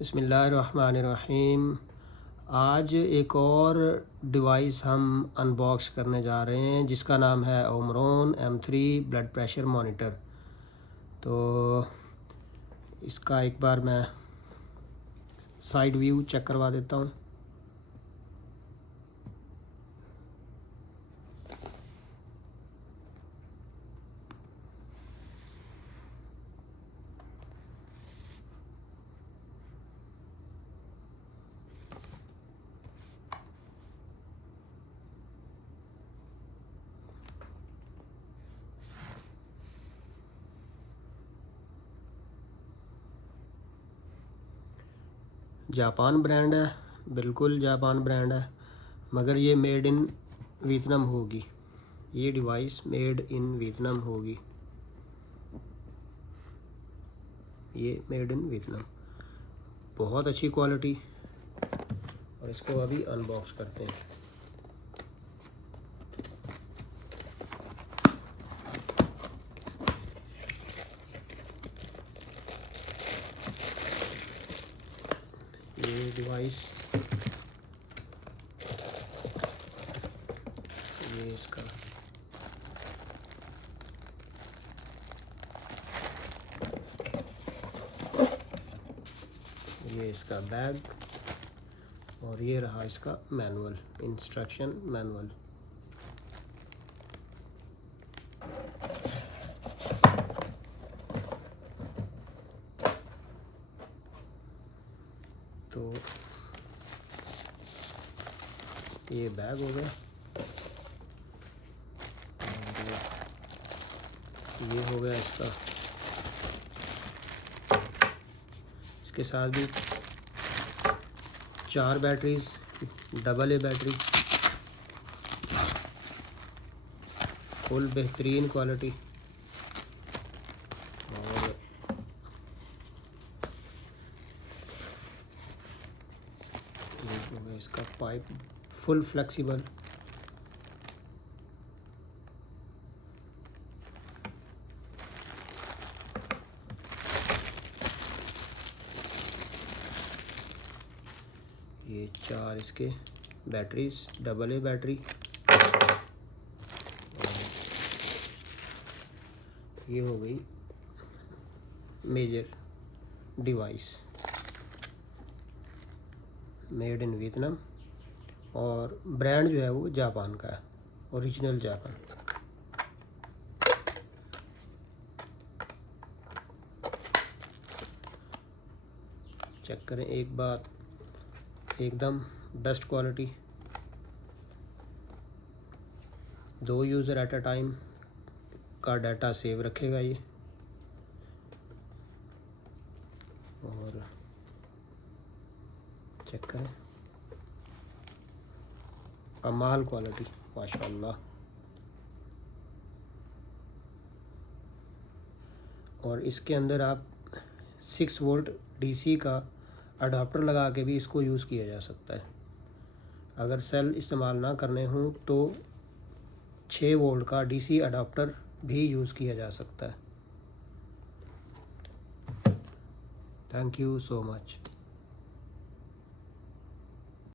बिस्मिल्लाहिर्रहमानिर्रहीम। आज एक और डिवाइस हम अनबॉक्स करने जा रहे हैं जिसका नाम है Omron M3 blood pressure monitor. तो इसका एक बार मैं साइड व्यू चेक करवा देता हूँ। जापान ब्रांड है, बिल्कुल जापान ब्रांड है, मगर ये मेड इन वियतनाम होगी। ये डिवाइस मेड इन वियतनाम होगी। ये मेड इन वियतनाम, बहुत अच्छी क्वालिटी। और इसको अभी अनबॉक्स करते हैं। ये डिवाइस, ये इसका बैग, और ये रहा इसका मैनुअल, इंस्ट्रक्शन मैनुअल। तो ये बैग हो गया, और ये हो गया इसका। इसके साथ भी 4 batteries, double A battery, full बेहतरीन क्वालिटी। और ये हो गया इसका पाइप, फुल फ्लेक्सिबल। ये 4 इसके बैटरीज, डबल ए बैटरी। ये हो गई major device, made in Vietnam, और ब्रांड जो है वो जापान का है, ओरिजिनल जापान। चेक करें एक बात, एकदम best quality. 2 user at a time का डाटा सेव रखेगा ये। और चेक करें, कमाल क्वालिटी, माशाल्लाह। और इसके अंदर आप 6 वोल्ट DC का अडाप्टर लगा के भी इसको यूज़ किया जा सकता है। अगर सेल इस्तेमाल ना करने हों तो 6 वोल्ट का DC अडाप्टर भी यूज़ किया जा सकता है। Thank you so much.